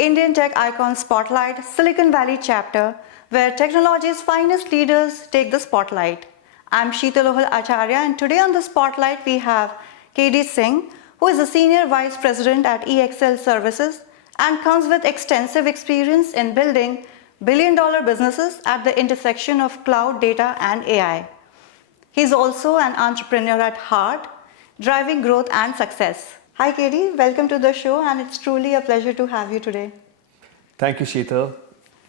Indian Tech Icon Spotlight Silicon Valley chapter, where technology's finest leaders take the spotlight. I'm Sheetalohal Acharya, and today on the spotlight we have KD Singh, who is a Senior Vice President at EXL Services and comes with extensive experience in building billion-dollar businesses at the intersection of cloud, data, and AI. He's also an entrepreneur at heart, driving growth and success. Hi KD, welcome to the show, and it's truly a pleasure to have you today. Thank you, Sheetal.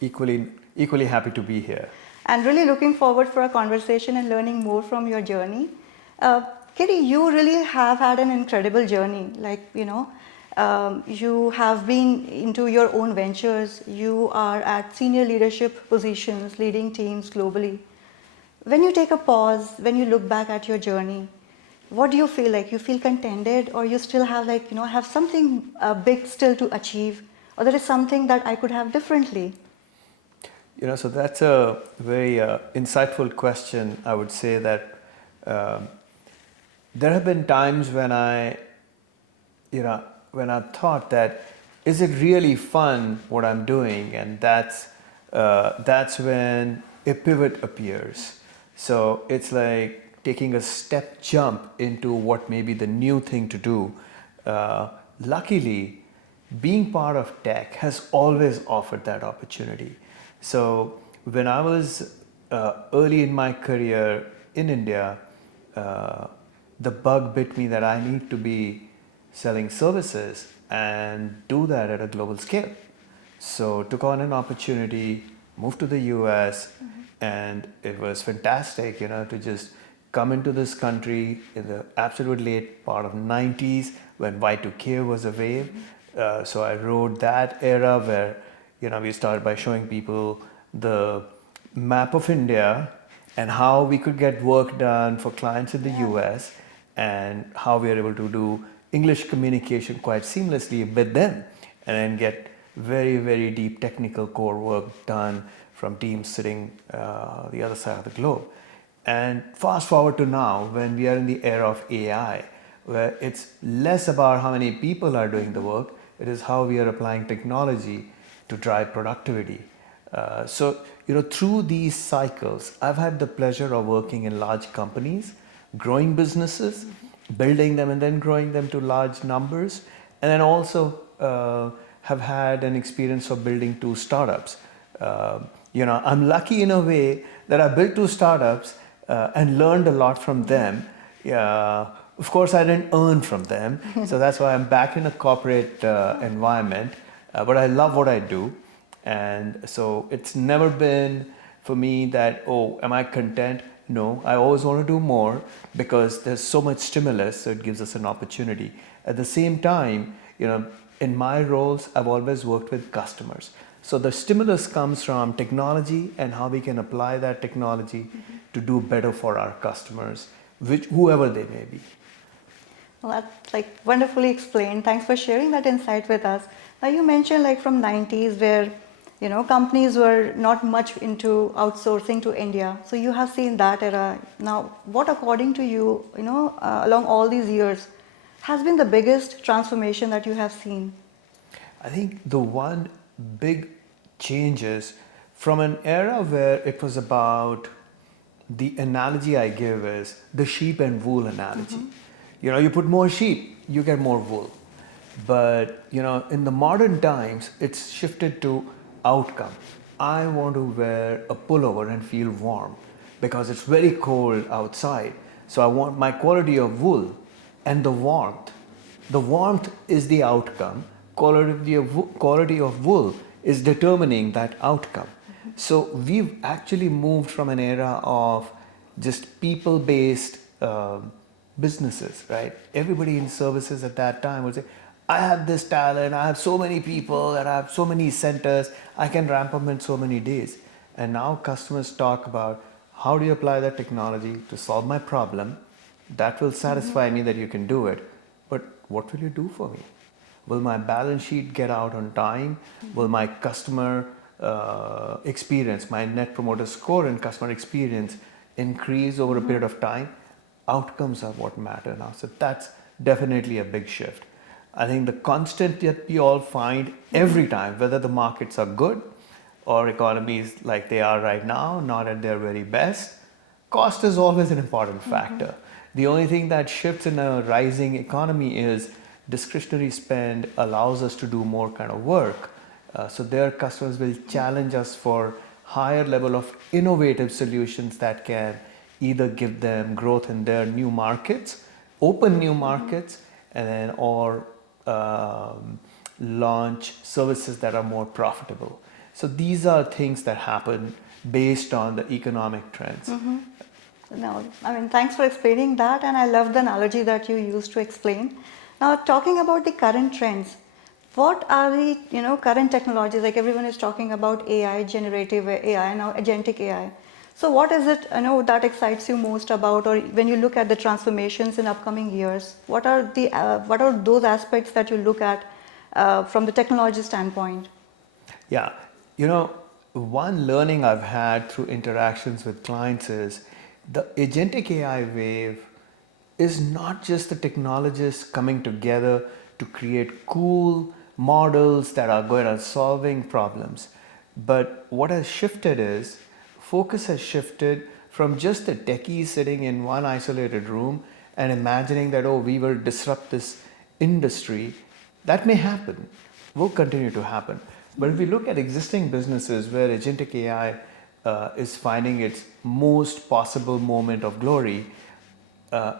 Equally happy to be here. And really looking forward for a conversation and learning more from your journey. KD, you really have had an incredible journey. You have been into your own ventures. You are at senior leadership positions, leading teams globally. When you take a pause, when you look back at your journey, what do you feel like? You feel contented, or you still have have something big still to achieve, or there is something that I could have differently? So that's a very insightful question. I would say that there have been times when I thought that, is it really fun what I'm doing? And that's when a pivot appears. So it's like taking a step jump into what may be the new thing to do. Luckily, being part of tech has always offered that opportunity. So when I was early in my career in India, the bug bit me that I need to be selling services and do that at a global scale. So took on an opportunity, moved to the US, and it was fantastic, to just come into this country in the absolute late part of 90s when Y2K was a wave. So I rode that era where, we started by showing people the map of India and how we could get work done for clients in the US, and how we are able to do English communication quite seamlessly with them, and then get very, very deep technical core work done from teams sitting the other side of the globe. And fast forward to now, when we are in the era of AI, where it's less about how many people are doing the work, it is how we are applying technology to drive productivity. Through these cycles, I've had the pleasure of working in large companies, growing businesses, building them and then growing them to large numbers, and then also have had an experience of building 2 startups. I'm lucky in a way that I built 2 startups and learned a lot from them. Of course, I didn't earn from them, so that's why I'm back in a corporate environment. But I love what I do, and so it's never been for me that, oh, am I content? No, I always want to do more because there's so much stimulus, so it gives us an opportunity. At the same time, in my roles, I've always worked with customers. So the stimulus comes from technology and how we can apply that technology to do better for our customers, whoever they may be. Well, that's wonderfully explained. Thanks for sharing that insight with us. Now you mentioned from 90s where companies were not much into outsourcing to India. So you have seen that era. Now, what according to you, along all these years, has been the biggest transformation that you have seen? I think the one big change is from an era where it was about, the analogy I give is the sheep and wool analogy. You put more sheep, you get more wool. But in the modern times, it's shifted to outcome. I want to wear a pullover and feel warm because it's very cold outside. So I want my quality of wool and the warmth. The warmth is the outcome. Quality of wool is determining that outcome. So we've actually moved from an era of just people-based businesses, right? Everybody in services at that time would say, I have this talent, I have so many people, and I have so many centers, I can ramp up in so many days. And now customers talk about, how do you apply that technology to solve my problem? That will satisfy me that you can do it. But what will you do for me? Will my balance sheet get out on time? Will my customer experience, my net promoter score and customer experience increase over a period of time? Outcomes are what matter now. So that's definitely a big shift. I think the constant that we all find every time, whether the markets are good or economies like they are right now, not at their very best, cost is always an important factor. The only thing that shifts in a rising economy is discretionary spend allows us to do more kind of work. So their customers will challenge us for higher level of innovative solutions that can either give them growth in their new markets, open new markets, and then or launch services that are more profitable. So these are things that happen based on the economic trends. No, I mean, thanks for explaining that, and I love the analogy that you used to explain. Now, talking about the current trends, what are the current technologies? Like everyone is talking about AI, generative AI, now agentic AI. So, what is it that excites you most about, or when you look at the transformations in upcoming years? What are those aspects that you look at from the technology standpoint? Yeah, you know, one learning I've had through interactions with clients is the agentic AI wave is not just the technologists coming together to create cool models that are good at solving problems. But what has shifted is focus has shifted from just the techies sitting in one isolated room and imagining that, oh, we will disrupt this industry. That may happen, will continue to happen. But if we look at existing businesses where agentic AI is finding its most possible moment of glory,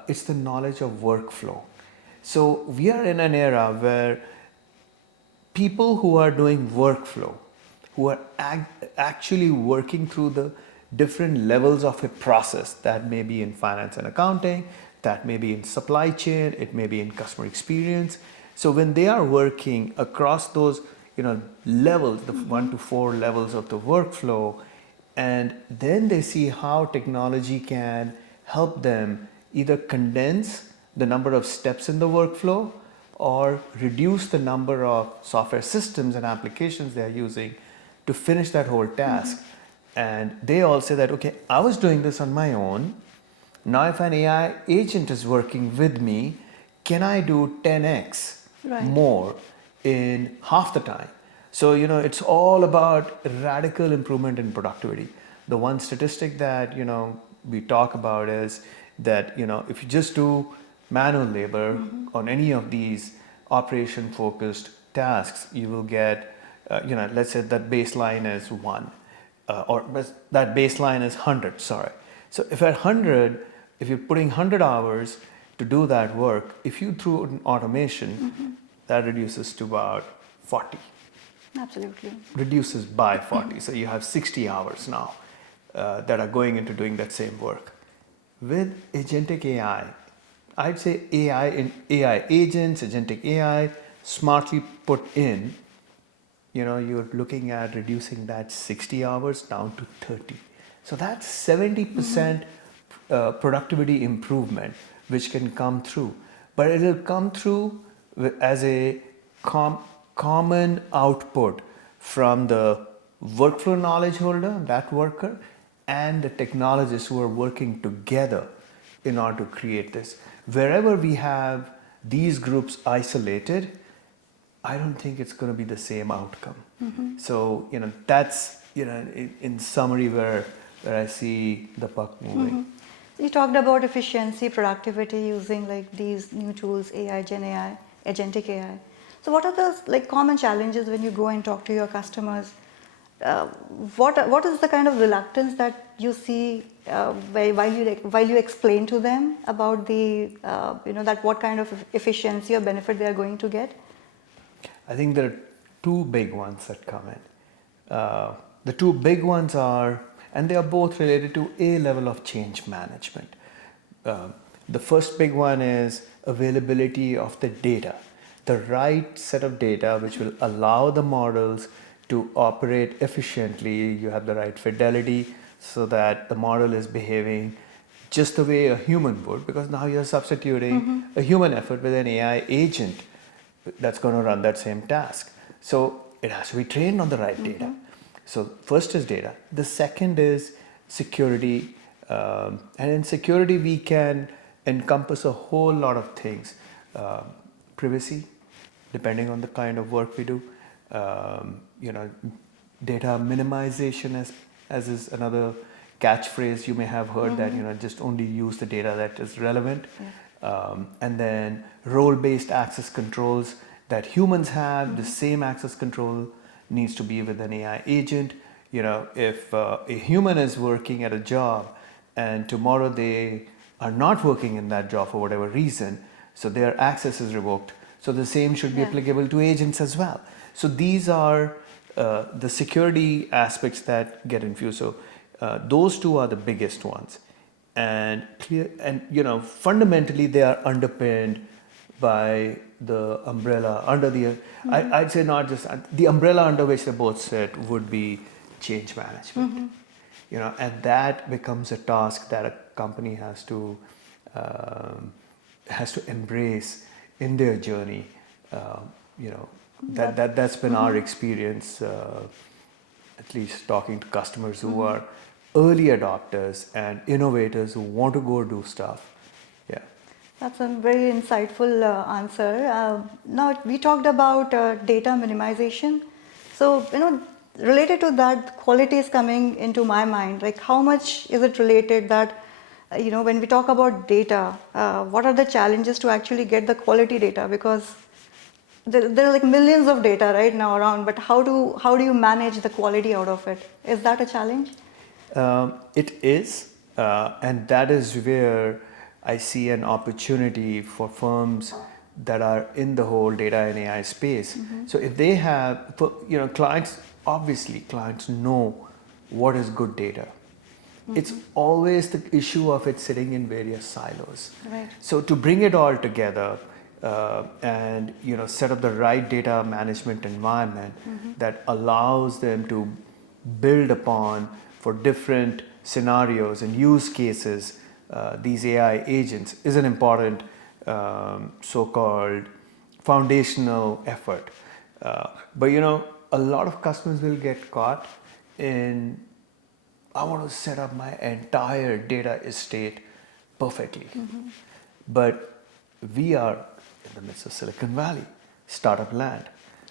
it's the knowledge of workflow. So we are in an era where people who are doing workflow, who are actually working through the different levels of a process that may be in finance and accounting, that may be in supply chain, it may be in customer experience. So when they are working across those levels, the 1 to 4 levels of the workflow, and then they see how technology can help them either condense the number of steps in the workflow or reduce the number of software systems and applications they're using to finish that whole task. And they all say that, okay, I was doing this on my own. Now, if an AI agent is working with me, can I do 10x more in half the time? So, it's all about radical improvement in productivity. The one statistic that, we talk about is that, if you just do manual labor on any of these operation focused tasks, you will get, let's say that baseline is 1 or that baseline is 100, sorry. So if at 100, if you're putting 100 hours to do that work, if you threw an automation, that reduces to about 40. Absolutely. Reduces by 40. So you have 60 hours now that are going into doing that same work. With agentic AI, I'd say AI in AI agents, agentic AI, smartly put in, you're looking at reducing that 60 hours down to 30. So that's 70% productivity improvement, which can come through. But it'll come through as a common output from the workflow knowledge holder, that worker, and the technologists who are working together in order to create this. Wherever we have these groups isolated, I don't think it's going to be the same outcome. So, that's, in summary where I see the puck moving. You talked about efficiency, productivity using like these new tools, AI, Gen AI, agentic AI. So what are the common challenges when you go and talk to your customers? What is the kind of reluctance that you see while you explain to them about the that what kind of efficiency or benefit they are going to get? I think there are two big ones that come in. The two big ones are, and they are both related to a level of change management. The first big one is availability of the data, the right set of data which will allow the models to operate efficiently. You have the right fidelity so that the model is behaving just the way a human would, because now you're substituting a human effort with an AI agent that's going to run that same task. So it has to be trained on the right data. So first is data. The second is security. And in security, we can encompass a whole lot of things. Privacy, depending on the kind of work we do. You know, data minimization as is another catchphrase you may have heard, that just only use the data that is relevant. And then role-based access controls that humans have, the same access control needs to be with an AI agent. If a human is working at a job and tomorrow they are not working in that job for whatever reason, so their access is revoked, so the same should be applicable to agents as well. So these are the security aspects that get infused. So those two are the biggest ones, and fundamentally they are underpinned by the umbrella under the I'd say not just the umbrella under which they both sit would be change management. And that becomes a task that a company has to embrace in their journey. That's been our experience, at least talking to customers who are early adopters and innovators who want to go do stuff. Yeah. That's a very insightful answer. Now, we talked about data minimization. So, related to that, quality is coming into my mind. Like, how much is it related that, when we talk about data, what are the challenges to actually get the quality data? Because there are like millions of data right now around, but how do you manage the quality out of it? Is that a challenge? It is, and that is where I see an opportunity for firms that are in the whole data and AI space. So if they have, clients know what is good data. It's always the issue of it sitting in various silos. Right. So to bring it all together and set up the right data management environment that allows them to build upon for different scenarios and use cases, these AI agents is an important so-called foundational effort. But a lot of customers will get caught in, I want to set up my entire data estate perfectly. But we are in the midst of Silicon Valley, startup land.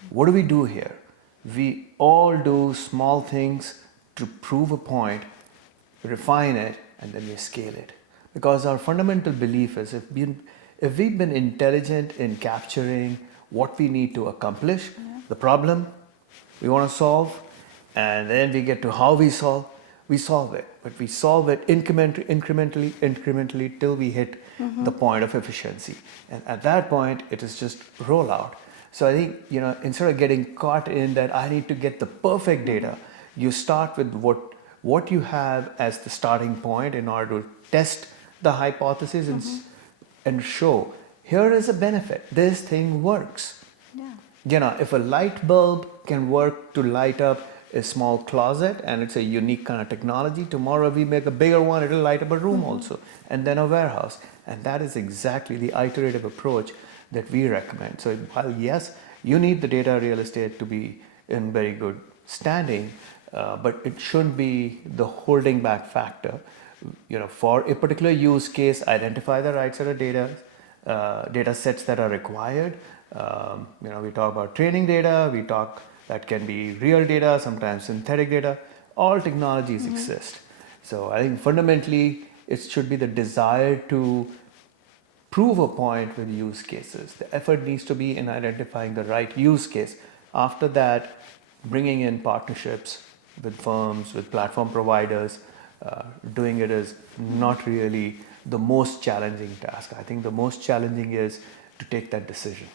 What do we do here? We all do small things to prove a point, refine it, and then we scale it. Because our fundamental belief is if we've been intelligent in capturing what we need to accomplish, the problem we want to solve, and then we get to how we solve it. But we solve it incrementally till we hit the point of efficiency. And at that point, it is just rollout. So I think, instead of getting caught in that I need to get the perfect data, you start with what you have as the starting point in order to test the hypothesis and show, here is a benefit. This thing works. Yeah. If a light bulb can work to light up a small closet and it's a unique kind of technology, tomorrow we make a bigger one, it'll light up a room also, and then a warehouse. And that is exactly the iterative approach that we recommend. So while yes, you need the data real estate to be in very good standing, but it shouldn't be the holding back factor. For a particular use case, identify the right set of data sets that are required. We talk about training data, that can be real data, sometimes synthetic data. All technologies exist. So I think fundamentally it should be the desire to prove a point with use cases. The effort needs to be in identifying the right use case. After that, bringing in partnerships with firms, with platform providers, doing it is not really the most challenging task. I think the most challenging is to take that decision.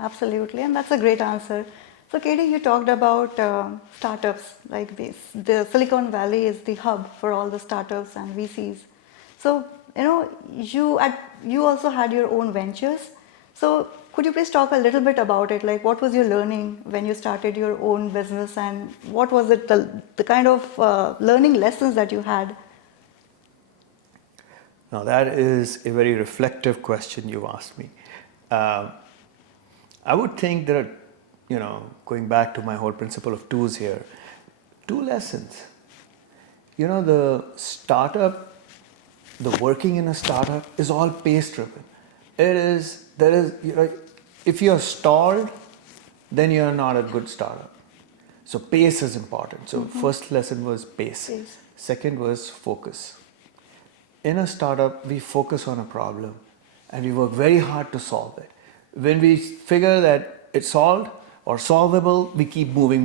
Absolutely, and that's a great answer. So, KD, you talked about startups like this. The Silicon Valley is the hub for all the startups and VCs. So, you also had your own ventures. So, could you please talk a little bit about it? Like, what was your learning when you started your own business, and what was it the kind of learning lessons that you had? Now, that is a very reflective question you asked me. I would think there are, going back to my whole principle of twos here, two lessons. The startup, the working in a startup is all pace driven. There is, If you're stalled, then you're not a good startup. So pace is important. So first lesson was pace. Pace. Second was focus. In a startup, we focus on a problem and we work very hard to solve it. When we figure that it's solved or solvable, we keep moving.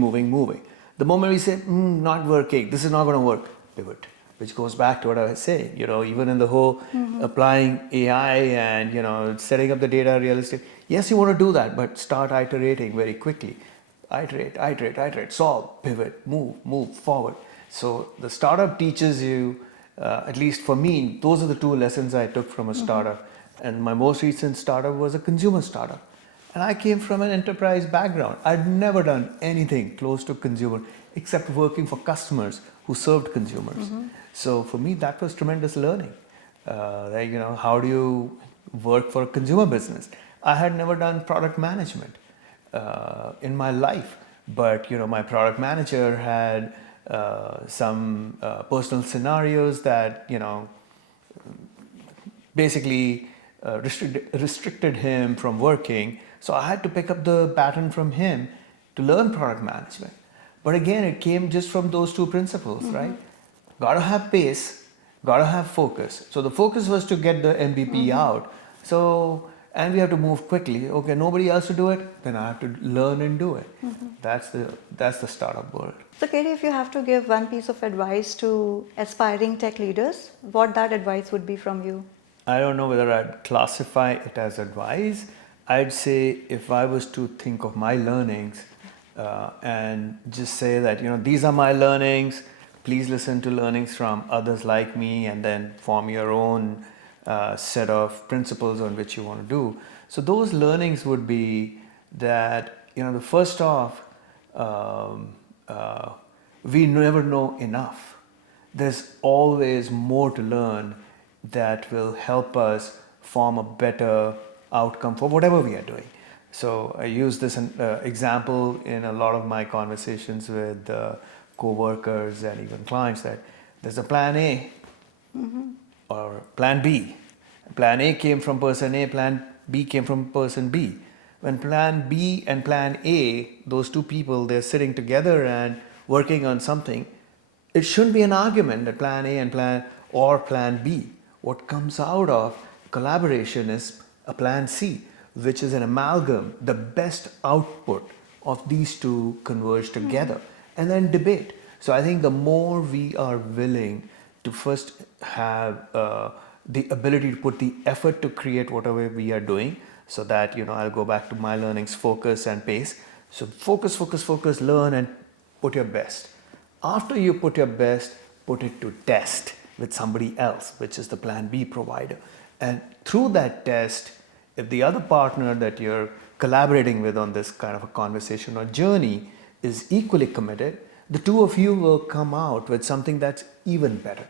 The moment we say, not working, this is not going to work, pivot. Which goes back to what I was saying, even in the whole applying AI and, setting up the data realistic. Yes, you want to do that, but start iterating very quickly. Iterate, solve, pivot, move forward. So the startup teaches you, at least for me, those are the two lessons I took from a startup. And my most recent startup was a consumer startup. And I came from an enterprise background. I'd never done anything close to consumer except working for customers who served consumers. So for me, that was tremendous learning. How do you work for a consumer business? I had never done product management in my life, but my product manager had some personal scenarios that basically restricted him from working. So I had to pick up the baton from him to learn product management. But again, it came just from those two principles, right? Gotta have pace, gotta have focus. So the focus was to get the MVP out. So, and we have to move quickly. Okay, nobody else to do it, then I have to learn and do it. That's the startup world. So, Katie, if you have to give one piece of advice to aspiring tech leaders, what that advice would be from you? I don't know whether I'd classify it as advice. I'd say if I was to think of my learnings and just say that, these are my learnings, please listen to learnings from others like me and then form your own set of principles on which you want to do. So those learnings would be that, the first off, we never know enough. There's always more to learn that will help us form a better outcome for whatever we are doing. So I use this example in a lot of my conversations with co-workers and even clients that there's a plan A or plan B. Plan A came from person A, plan B came from person B. When plan B and plan A, those two people, they're sitting together and working on something, it shouldn't be an argument that plan A and plan B. What comes out of collaboration is a plan C, which is an amalgam, the best output of these two converge together and then debate. So I think the more we are willing to first have the ability to put the effort to create whatever we are doing, so that, I'll go back to my learnings, focus and pace. So focus, learn and put your best. After you put your best, put it to test with somebody else, which is the plan B provider. And through that test, if the other partner that you're collaborating with on this kind of a conversation or journey is equally committed, the two of you will come out with something that's even better.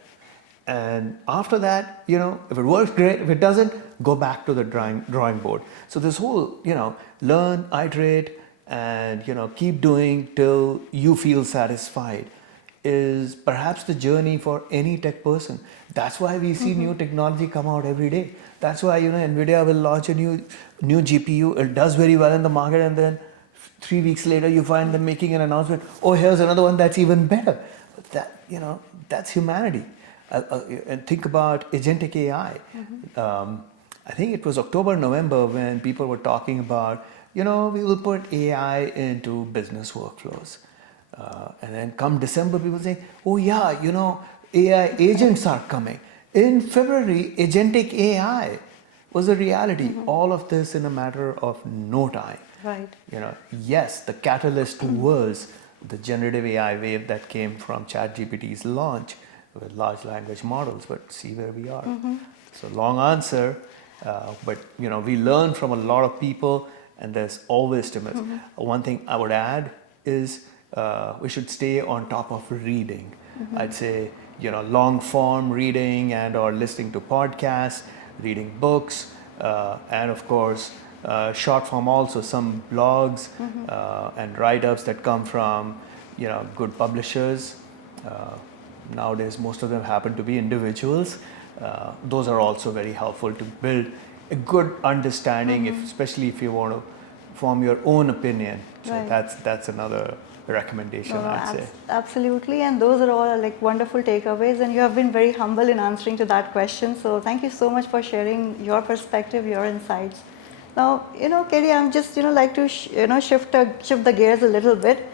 And after that, if it works, great. If it doesn't, go back to the drawing board. So this whole, learn, iterate, and, keep doing till you feel satisfied is perhaps the journey for any tech person. That's why we see new technology come out every day. That's why, NVIDIA will launch a new GPU. It does very well in the market, and then 3 weeks later, you find them making an announcement. Oh, here's another one that's even better. But that, that's humanity. And think about agentic AI. I think it was October, November when people were talking about, we will put AI into business workflows. And then come December, people say, oh yeah, AI agents are coming. In February, agentic AI was a reality. All of this in a matter of no time. Right. Yes, the catalyst was the generative AI wave that came from ChatGPT's launch with large language models, but see where we are. So long answer, but we learn from a lot of people, and there's always stimulus. One thing I would add is we should stay on top of reading. I'd say long form reading and or listening to podcasts, reading books, and of course short form also, some blogs and write-ups that come from good publishers. Nowadays most of them happen to be individuals. Those are also very helpful to build a good understanding, especially if you want to form your own opinion. So Right. that's another recommendation, No, I'd say. absolutely. And those are all like wonderful takeaways. And you have been very humble in answering to that question. So thank you so much for sharing your perspective, your insights. Now, Katie, I'm just, like to, shift the gears a little bit,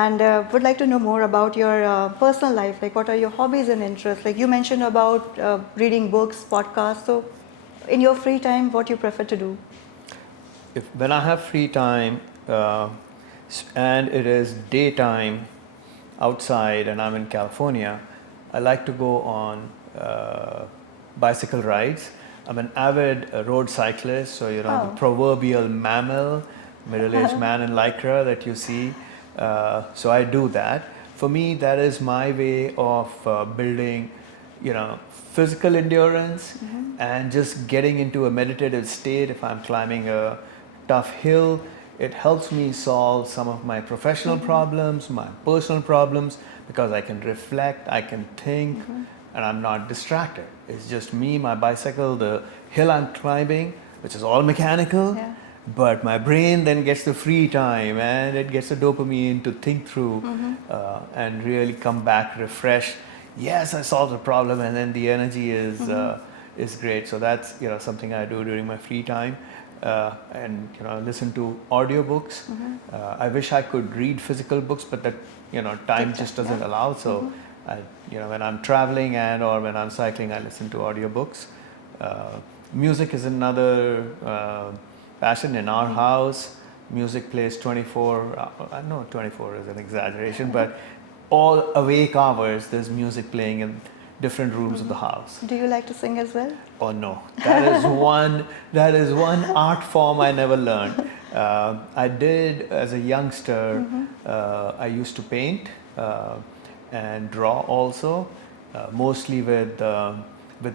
and would like to know more about your personal life. Like, what are your hobbies and interests? Like you mentioned about reading books, podcasts. So, in your free time, what you prefer to do? When I have free time and it is daytime outside and I'm in California, I like to go on bicycle rides. I'm an avid road cyclist, so the Oh, proverbial mammal, middle-aged man in lycra that you see. So I do that. For me, that is my way of building, physical endurance and just getting into a meditative state. If I'm climbing a tough hill, it helps me solve some of my professional problems, my personal problems, because I can reflect, I can think, and I'm not distracted. It's just me, my bicycle, the hill I'm climbing, which is all mechanical, yeah. but my brain then gets the free time and it gets the dopamine to think through and really come back refreshed. Yes, I solved the problem, and then the energy is great. So that's something I do during my free time. And listen to audiobooks. I wish I could read physical books, but that time just doesn't allow. So I, when I'm traveling and or when I'm cycling, I listen to audiobooks. Music is another passion in our house. Music plays 24. I know 24 is an exaggeration, but all awake hours there's music playing in different rooms of the house. Do you like to sing as well? Oh no, that is one art form I never learned. I did as a youngster. I used to paint and draw also, mostly with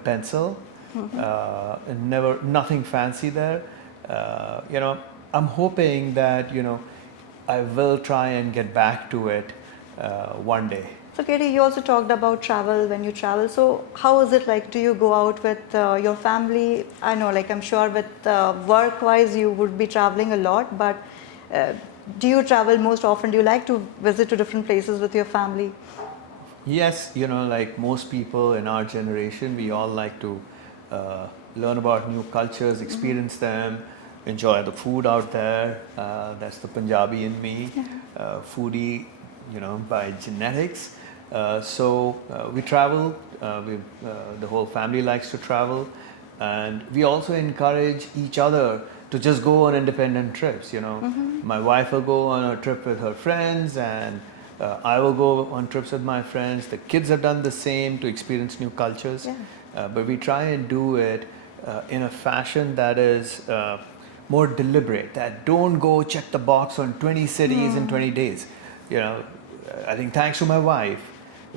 pencil. And never nothing fancy there. I'm hoping that I will try and get back to it one day. So, Katie, you also talked about travel when you travel. So, how is it like? Do you go out with your family? I know, like, I'm sure with work-wise, you would be traveling a lot, but uh, do you travel most often? Do you like to visit to different places with your family? Yes, like most people in our generation, we all like to learn about new cultures, experience them, enjoy the food out there. That's the Punjabi in me, foodie, by genetics. So we travel. The whole family likes to travel, and we also encourage each other to just go on independent trips. My wife will go on a trip with her friends, and I will go on trips with my friends. The kids have done the same to experience new cultures. Yeah. But we try and do it in a fashion that is more deliberate. That don't go check the box on 20 cities in 20 days. I think thanks to my wife,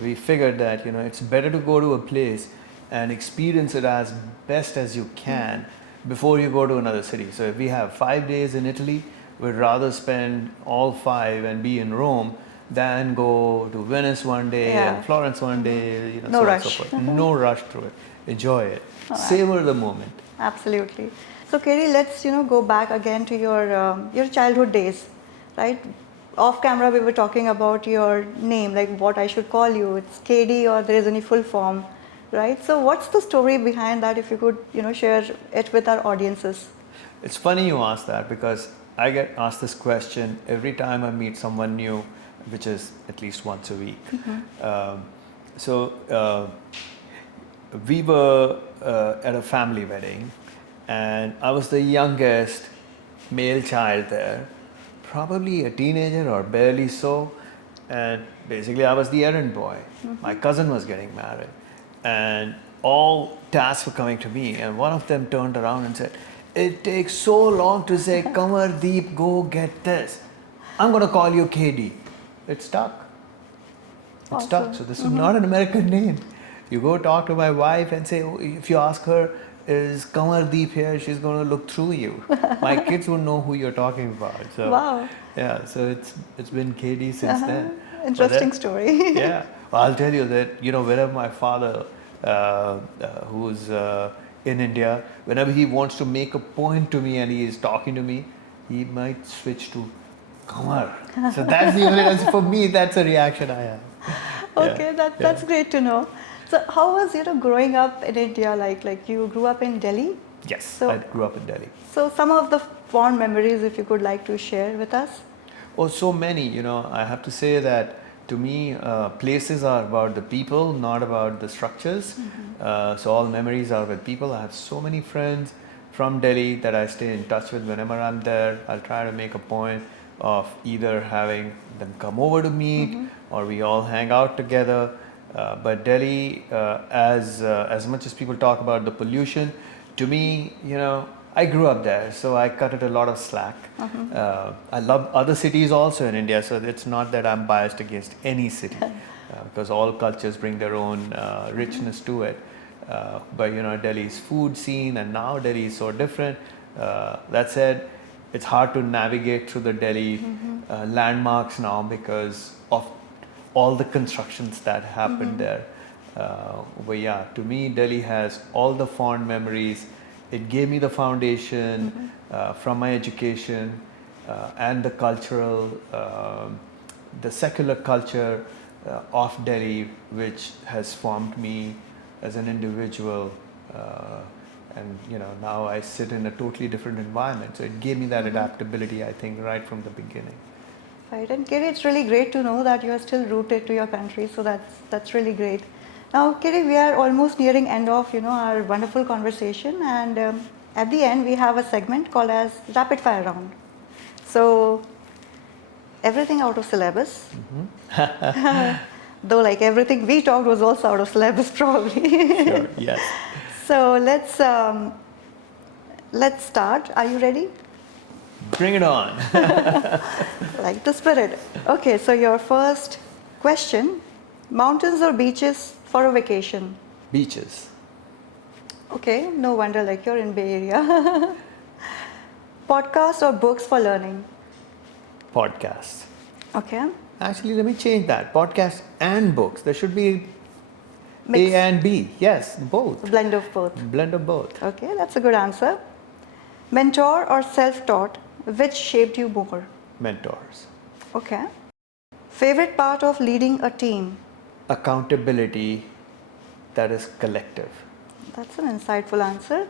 we figured that it's better to go to a place and experience it as best as you can before you go to another city. So if we have 5 days in Italy, we'd rather spend all 5 and be in Rome than go to Venice one day Yeah. and Florence one day, No so on and rush. so forth. No rush through it. Enjoy it. Savor the moment. Absolutely. So, Katie, let's go back again to your childhood days, right? Off camera, we were talking about your name, like what I should call you. It's KD, or there is any full form, right? So, what's the story behind that? If you could, share it with our audiences. It's funny you ask that because I get asked this question every time I meet someone new, which is at least once a week. So we were at a family wedding, and I was the youngest male child there, probably a teenager or barely so. And basically, I was the errand boy. My cousin was getting married, and all tasks were coming to me. And one of them turned around and said, "It takes so long to say, Kamar Deep, go get this. I'm going to call you KD." It stuck. It stuck. Awesome. So this is not an American name. You go talk to my wife and say, if you ask her, is Kamar Deep here? She's going to look through you. My kids would know who you're talking about. So Wow. yeah, so it's been KD since then. Interesting story. Yeah, well, I'll tell you that wherever my father, who's in India, whenever he wants to make a point to me and he is talking to me, he might switch to Kamar. So that's the only answer. For me, that's a reaction I have. Okay, that's great to know. So how was growing up in India? Like you grew up in Delhi? Yes, So I grew up in Delhi. so some of the fond memories, if you could like to share with us. Oh, so many. I have to say that to me, places are about the people, not about the structures. So all memories are with people. I have so many friends from Delhi that I stay in touch with whenever I'm there. I'll try to make a point of either having them come over to meet or we all hang out together. But Delhi, as much as people talk about the pollution, to me, I grew up there, so I cut it a lot of slack. I love other cities also in India, so it's not that I'm biased against any city, because all cultures bring their own richness to it. But Delhi's food scene, and now Delhi is so different. That said, it's hard to navigate through the Delhi landmarks now because of all the constructions that happened there. But yeah, to me, Delhi has all the fond memories. It gave me the foundation from my education and the cultural, the secular culture of Delhi, which has formed me as an individual. And now I sit in a totally different environment. So it gave me that adaptability, I think, right from the beginning. Right, and Kiri, it's really great to know that you are still rooted to your country. So that's really great. Now, Kiri, we are almost nearing end of our wonderful conversation, and at the end we have a segment called as rapid fire round. So everything out of syllabus, though like everything we talked was also out of syllabus probably. Sure, yes. So let's start. Are you ready? Bring it on. Like the spirit. Okay, so your first question: mountains or beaches for a vacation? Beaches. Okay, no wonder like you're in Bay Area. Podcast or books for learning? Podcast. Okay. Actually, let me change that. Podcast and books. There should be Mix. A and B. Yes, both. A blend of both. Blend of both. Okay, that's a good answer. Mentor or self-taught? Which shaped you more? Mentors. Okay. Favorite part of leading a team? Accountability that is collective. That's an insightful answer.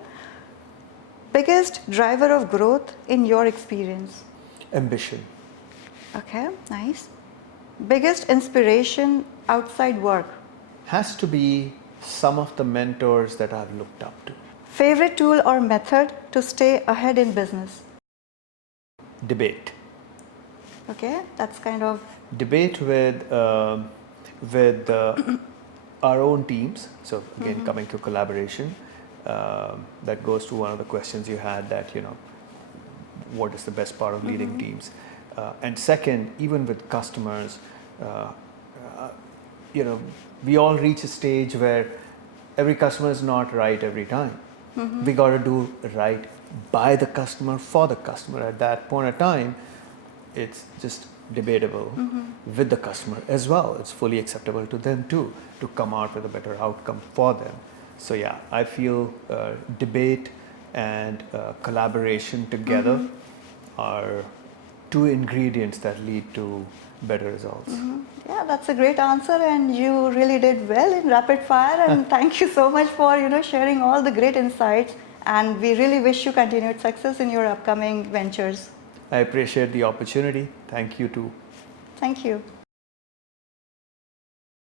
Biggest driver of growth in your experience? Ambition. Okay, nice. Biggest inspiration outside work? Has to be some of the mentors that I've looked up to. Favorite tool or method to stay ahead in business? Debate. Okay, that's kind of Debate with our own teams. So again, coming to collaboration, that goes to one of the questions you had, that what is the best part of leading teams, and second, even with customers, we all reach a stage where every customer is not right every time. We got to do right by the customer, for the customer. At that point of time, it's just debatable with the customer as well. It's fully acceptable to them too, to come out with a better outcome for them. So yeah, I feel debate and collaboration together are two ingredients that lead to better results. Yeah, that's a great answer, and you really did well in rapid fire, and thank you so much for sharing all the great insights, and we really wish you continued success in your upcoming ventures. I appreciate the opportunity. Thank you too. Thank you.